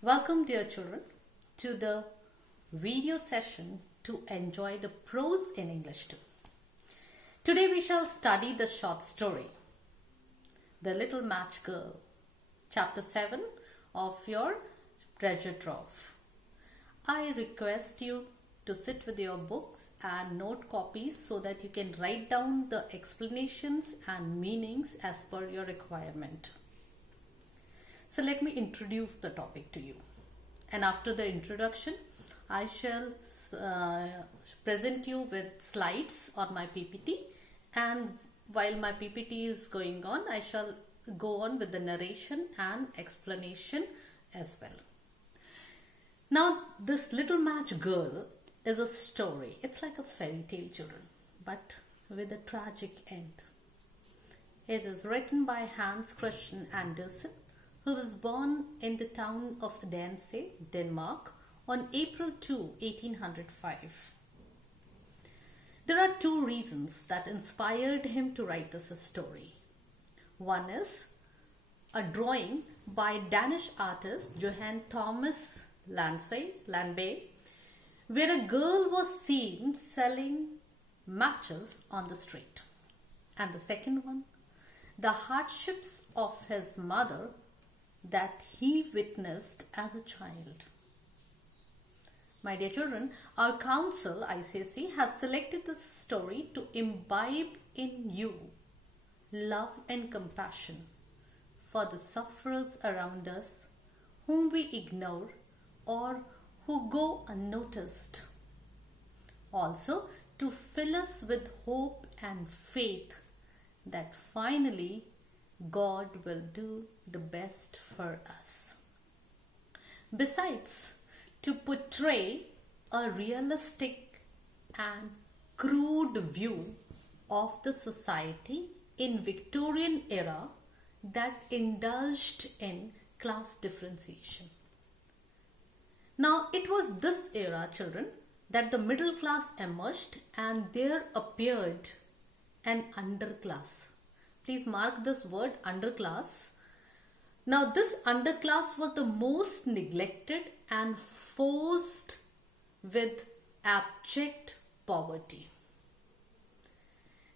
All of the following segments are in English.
Welcome, dear children, to the video session to enjoy the prose in English too. Today we shall study the short story, The Little Match Girl, Chapter 7 of your treasure trove. I request you to sit with your books and note copies so that you can write down the explanations and meanings as per your requirement. So let me introduce the topic to you. And after the introduction, I shall present you with slides on my PPT. And while my PPT is going on, I shall go on with the narration and explanation as well. Now, this Little Match Girl is a story. It's like a fairy tale, children, but with a tragic end. It is written by Hans Christian Andersen, who was born in the town of Odense, Denmark, on April 2, 1805. There are two reasons that inspired him to write this story. One is a drawing by Danish artist Johan Thomas Landby, where a girl was seen selling matches on the street. And the second one, the hardships of his mother that he witnessed as a child. My dear children, our council, ICSE, has selected this story to imbibe in you love and compassion for the sufferers around us whom we ignore or who go unnoticed. Also, to fill us with hope and faith that finally God will do the best for us. Besides, to portray a realistic and crude view of the society in Victorian era that indulged in class differentiation. Now, it was this era, children, that the middle class emerged and there appeared an underclass. Please mark this word, underclass. Now, this underclass was the most neglected and forced with abject poverty.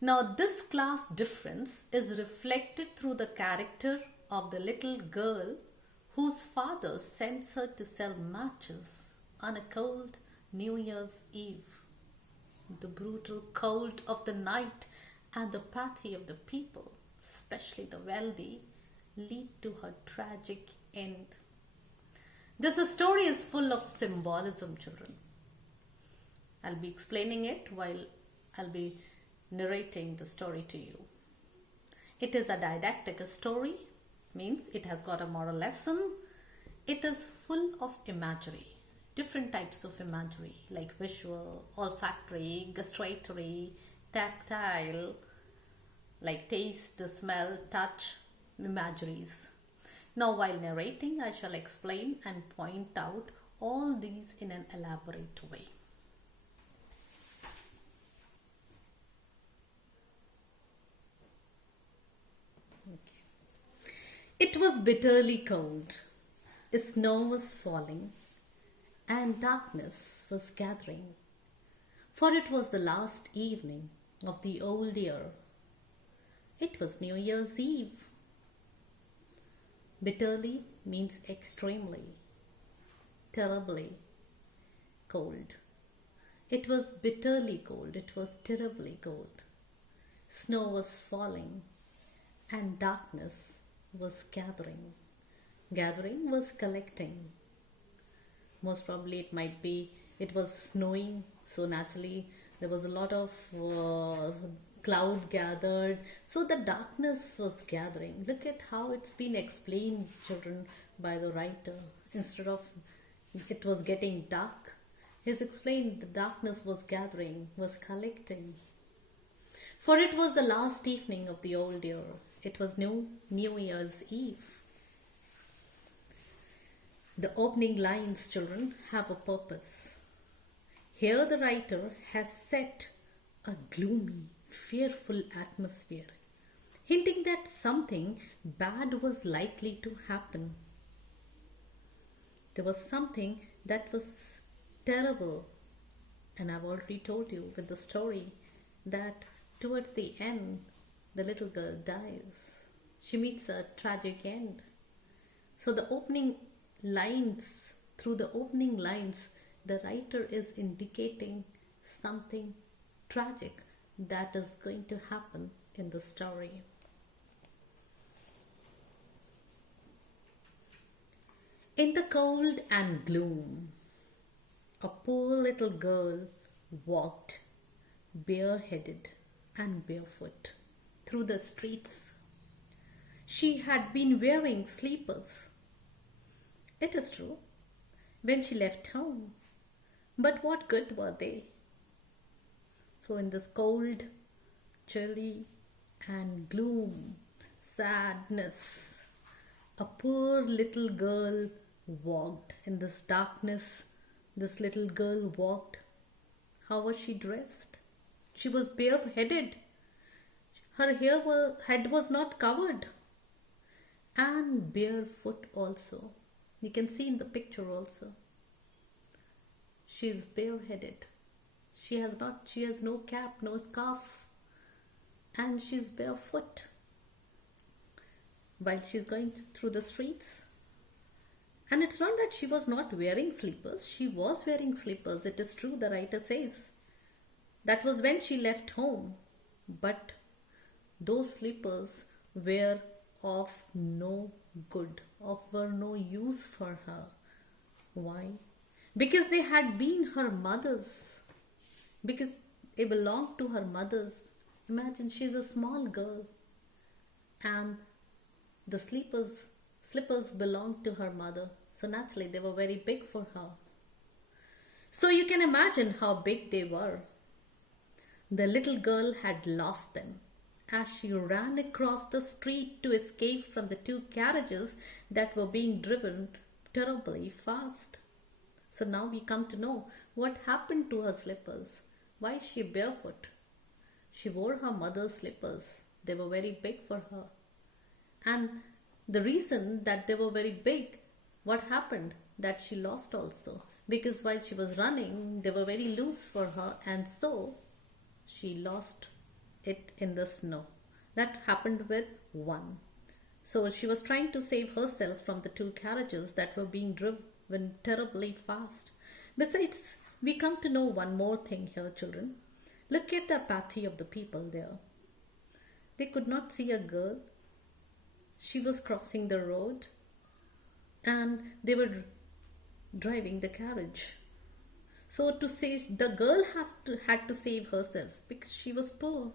Now, this class difference is reflected through the character of the little girl whose father sends her to sell matches on a cold New Year's Eve. The brutal cold of the night and the apathy of the people, especially the wealthy, lead to her tragic end. This story is full of symbolism, children. I'll be explaining it while I'll be narrating the story to you. It is a didactic story, means it has got a moral lesson. It is full of imagery, different types of imagery like visual, olfactory, gustatory, tactile, like taste, smell, touch, imageries. Now, while narrating, I shall explain and point out all these in an elaborate way. Okay. It was bitterly cold. Snow was falling and darkness was gathering, for it was the last evening of the old year. It was New Year's Eve. Bitterly means extremely, terribly cold. It was bitterly cold. It was terribly cold. Snow was falling and darkness was gathering. Gathering was collecting. Most probably it was snowing, so naturally there was a lot of cloud gathered, so the darkness was gathering. Look at how it's been explained, children, by the writer. Instead of it was getting dark, he's explained the darkness was gathering, was collecting. For it was the last evening of the old year. It was New Year's Eve. The opening lines, children, have a purpose. Here the writer has set a gloomy, fearful atmosphere, hinting that something bad was likely to happen. There was something that was terrible. And I've already told you with the story that towards the end, the little girl dies. She meets a tragic end. So through the opening lines, the writer is indicating something tragic that is going to happen in the story. In the cold and gloom, a poor little girl walked bareheaded and barefoot through the streets. She had been wearing slippers, it is true, when she left home, but what good were they? So in this cold, chilly and gloom, sadness, a poor little girl walked in this darkness. This little girl walked. How was she dressed? She was bareheaded. Her head was not covered. And barefoot also. You can see in the picture also. She is bareheaded. She has no cap, no scarf. And she is barefoot. While she is going through the streets. And it's not that she was not wearing slippers. She was wearing slippers. It is true, the writer says. That was when she left home. But those slippers were of no good, were no use for her. Why? Because they had been her mother's. Because they belonged to her mother's. Imagine, she's a small girl. And the slippers belonged to her mother. So naturally, they were very big for her. So you can imagine how big they were. The little girl had lost them as she ran across the street to escape from the two carriages that were being driven terribly fast. So now we come to know what happened to her slippers. Why is she barefoot? She wore her mother's slippers. They were very big for her. And the reason that they were very big, what happened? That she lost also. Because while she was running, they were very loose for her, and so she lost it in the snow. That happened with one. So she was trying to save herself from the two carriages that were being driven terribly fast. Besides, we come to know one more thing here, children. Look at the apathy of the people there. They could not see a girl. She was crossing the road and they were driving the carriage. So to say, the girl had to save herself because she was poor.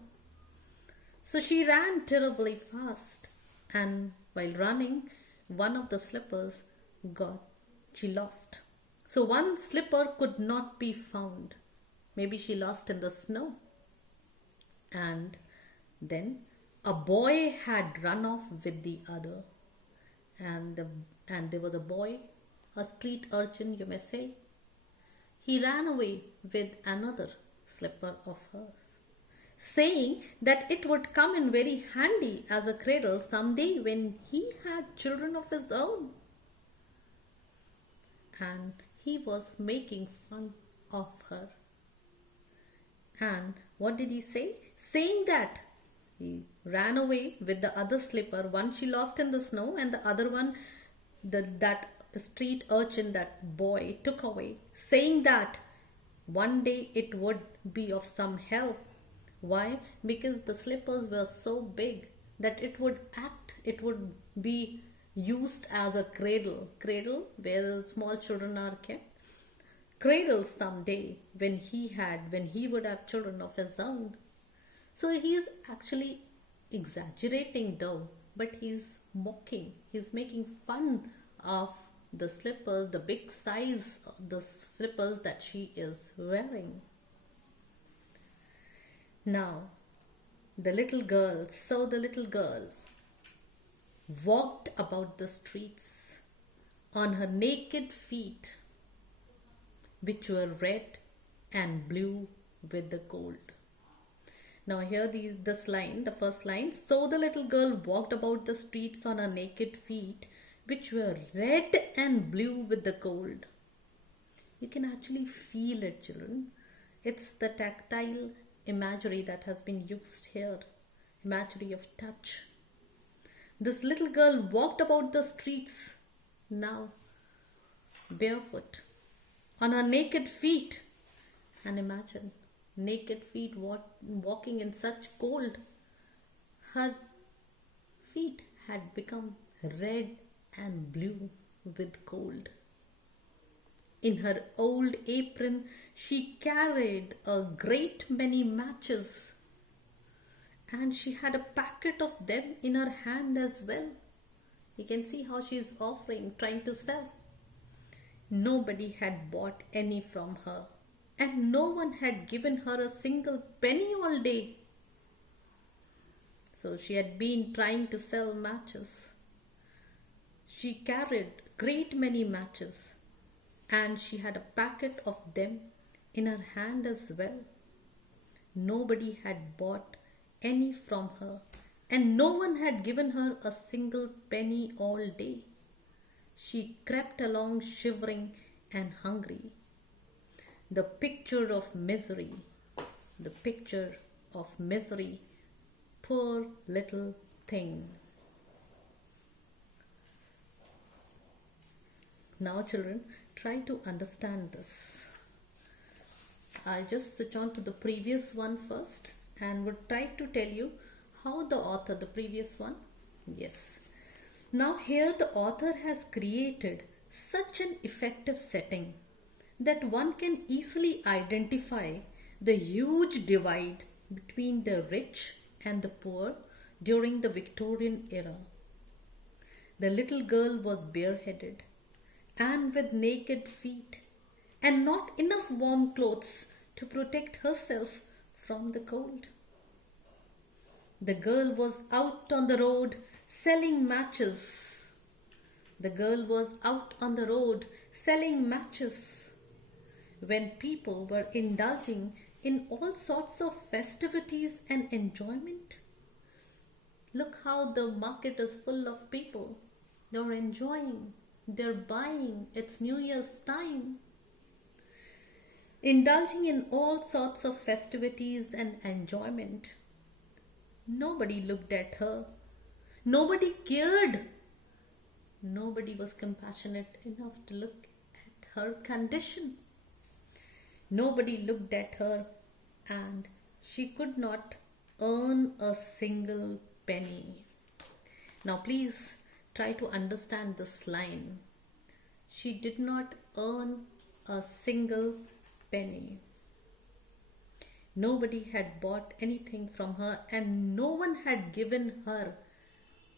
So she ran terribly fast, and while running, one of the slippers she lost. So one slipper could not be found. Maybe she lost in the snow. And then a boy had run off with the other. And there was a boy, a street urchin, you may say. He ran away with another slipper of hers, saying that it would come in very handy as a cradle someday when he had children of his own. And he was making fun of her. And what did he say? Saying that he ran away with the other slipper. One she lost in the snow, and the other one that street urchin, that boy, took away, saying that one day it would be of some help. Why? Because the slippers were so big that it would be used as a cradle where small children are kept. Cradle someday when he would have children of his own. So he is actually exaggerating though, but he's mocking. He's making fun of the slippers, the big size of the slippers that she is wearing. Now, the little girl walked about the streets on her naked feet, which were red and blue with the gold. Now here the first line. So the little girl walked about the streets on her naked feet, which were red and blue with the cold. You can actually feel it, children. It's the tactile imagery that has been used here, imagery of touch. This little girl walked about the streets now, barefoot, on her naked feet. And imagine, naked feet walking in such cold. Her feet had become red and blue with cold. In her old apron, she carried a great many matches, and she had a packet of them in her hand as well. You can see how she is offering, trying to sell. Nobody had bought any from her, and no one had given her a single penny all day. So she had been trying to sell matches. She carried great many matches, and she had a packet of them in her hand as well. Nobody had bought any from her, and no one had given her a single penny all day. She crept along shivering and hungry. The picture of misery, the picture of misery, poor little thing. Now children, try to understand this. I just switch on to the previous one first and would try to tell you how the author, the previous one, yes. Now here the author has created such an effective setting that one can easily identify the huge divide between the rich and the poor during the Victorian era. The little girl was bareheaded and with naked feet and not enough warm clothes to protect herself from the cold. The girl was out on the road selling matches. The girl was out on the road selling matches when people were indulging in all sorts of festivities and enjoyment. Look how the market is full of people. They're enjoying, they're buying. It's New Year's time. Indulging in all sorts of festivities and enjoyment. Nobody looked at her. Nobody cared. Nobody was compassionate enough to look at her condition. Nobody looked at her, and she could not earn a single penny. Now please try to understand this line. She did not earn a single penny. Nobody had bought anything from her, and no one had given her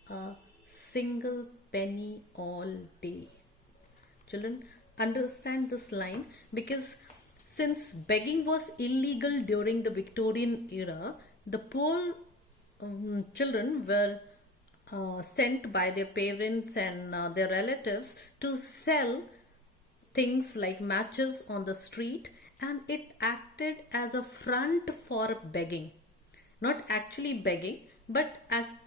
a single penny all day. Children, understand this line, because since begging was illegal during the Victorian era, the poor children were sent by their parents and their relatives to sell things like matches on the street, and it acted as a front for begging. Not actually begging, but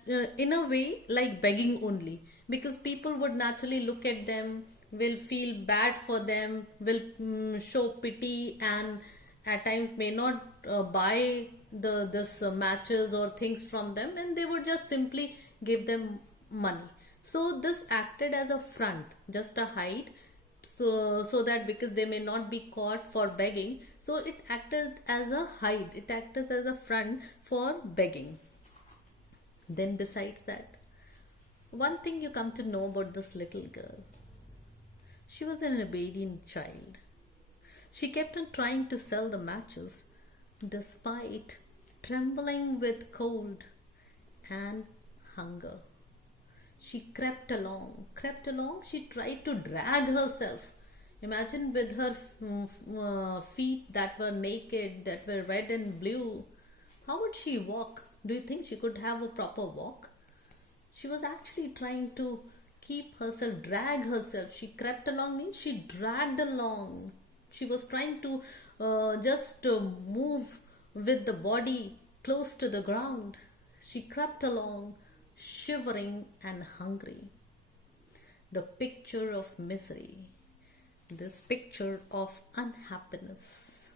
in a way like begging only, because people would naturally look at them, will feel bad for them, will show pity, and at times may not buy this matches or things from them, and they would just simply give them money. So this acted as a front, just a hide, so that because they may not be caught for begging, so it acted as a hide, it acted as a front for begging. Then besides that, one thing you come to know about this little girl, she was an obedient child. She kept on trying to sell the matches despite trembling with cold and hunger. She crept along, she tried to drag herself. Imagine, with her feet that were naked, that were red and blue. How would she walk? Do you think she could have a proper walk? She was actually trying to keep herself, drag herself. She crept along means she dragged along. She was trying to just move with the body close to the ground. She crept along, shivering and hungry. the picture of misery, this picture of unhappiness.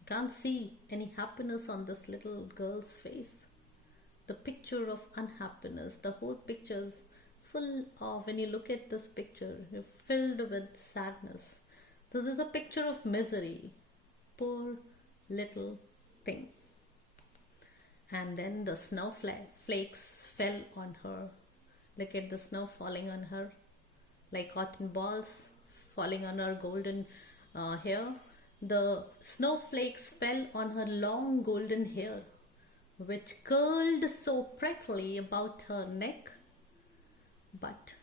You can't see any happiness on this little girl's face. The picture of unhappiness, the whole picture is full of, when you look at this picture, you're filled with sadness. This is a picture of misery. Poor little thing. And then the snowflakes fell on her. Look at the snow falling on her like cotton balls falling on her golden hair. The snowflakes fell on her long golden hair, which curled so prettily about her neck. But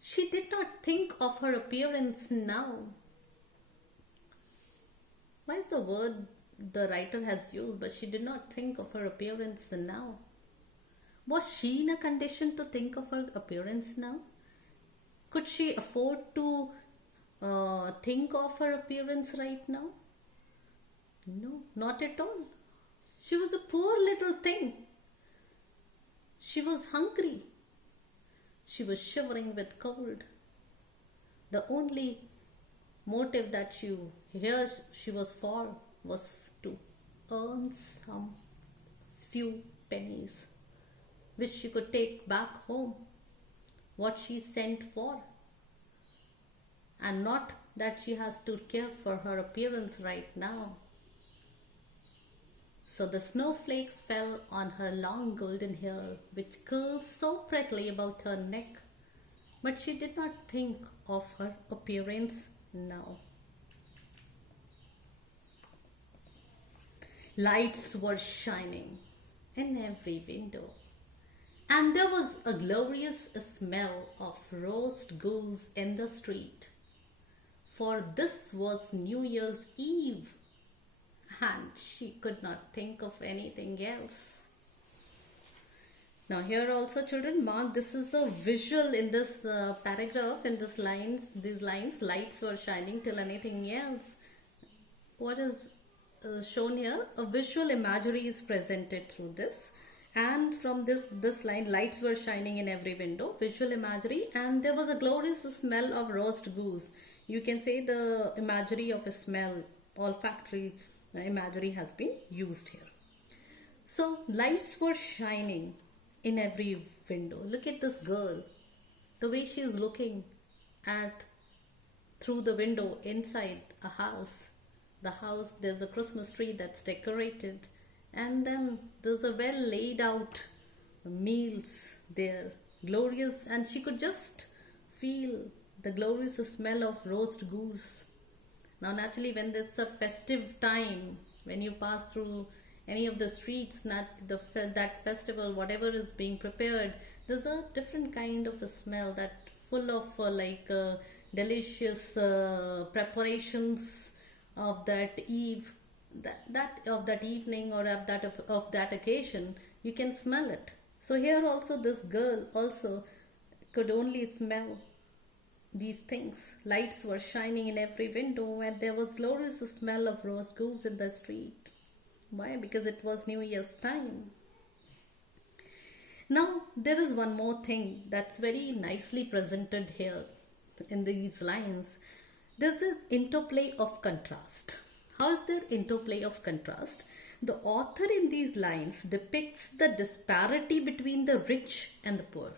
she did not think of her appearance now. Why is the word the writer has used, but she did not think of her appearance now? Was she in a condition to think of her appearance now? Could she afford to think of her appearance right now? No, not at all. She was a poor little thing. She was hungry. She was shivering with cold. The only motive that she was for was to earn some few pennies which she could take back home, what she sent for, and not that she has to care for her appearance right now. So the snowflakes fell on her long golden hair, which curled so prettily about her neck, but she did not think of her appearance now. Lights were shining in every window, and there was a glorious smell of roast goose in the street, for this was New Year's Eve, and she could not think of anything else. Now here also, children, mark this is a visual in this paragraph, in these lines, lights were shining till anything else. What is shown here? A visual imagery is presented through this, and from this line, lights were shining in every window, visual imagery, and there was a glorious smell of roast goose. You can say the imagery of a smell, olfactory imagery has been used here. So lights were shining in every window. Look at this girl, the way she is looking at through the window inside a house. The house, there's a Christmas tree that's decorated, and then there's a well laid out meals there, glorious, and she could just feel the glorious smell of roast goose. Now naturally, when it's a festive time, when you pass through any of the streets, that festival, whatever is being prepared, there's a different kind of a smell that full of delicious preparations of that of that evening or of that occasion. You can smell it. So here also this girl also could only smell these things. Lights were shining in every window, and there was glorious smell of roast goose in the street. Why? Because it was New Year's time. Now there is one more thing that's very nicely presented here in these lines. There's an interplay of contrast. How is there interplay of contrast? The author in these lines depicts the disparity between the rich and the poor.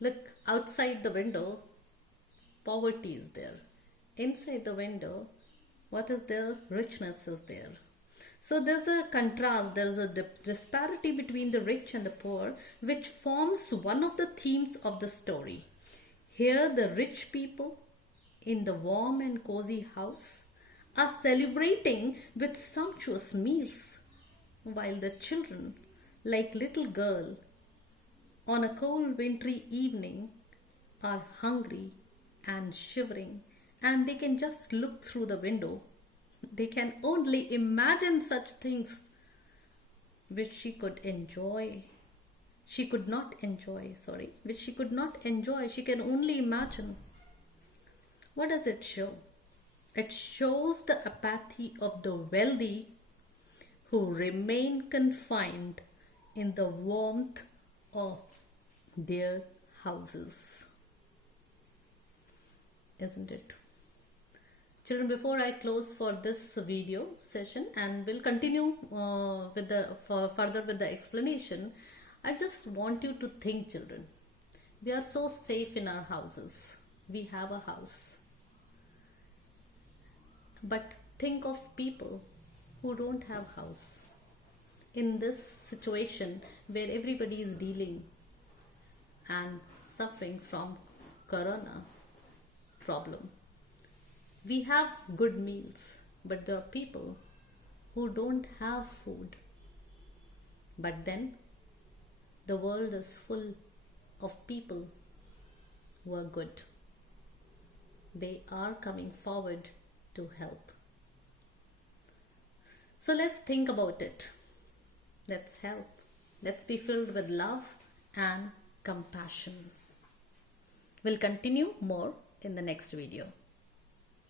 Look, outside the window, poverty is there. Inside the window, what is there? Richness is there. So there's a contrast, there's a disparity between the rich and the poor, which forms one of the themes of the story. Here the rich people in the warm and cozy house are celebrating with sumptuous meals, while the children, like little girl, on a cold wintry evening, are hungry and shivering, and they can just look through the window. They can only imagine such things which she could enjoy. She could not enjoy, which she could not enjoy. She can only imagine. What does it show? It shows the apathy of the wealthy who remain confined in the warmth of their houses. isn't it? Children, before I close for this video session and we'll continue further with the explanation, I just want you to think, children. We are so safe in our houses. We have a house. But think of people who don't have house. In this situation where everybody is dealing and suffering from corona problem. We have good meals, but there are people who don't have food. But then the world is full of people who are good. They are coming forward to help. So let's think about it. Let's help. Let's be filled with love and compassion. We'll continue more in the next video.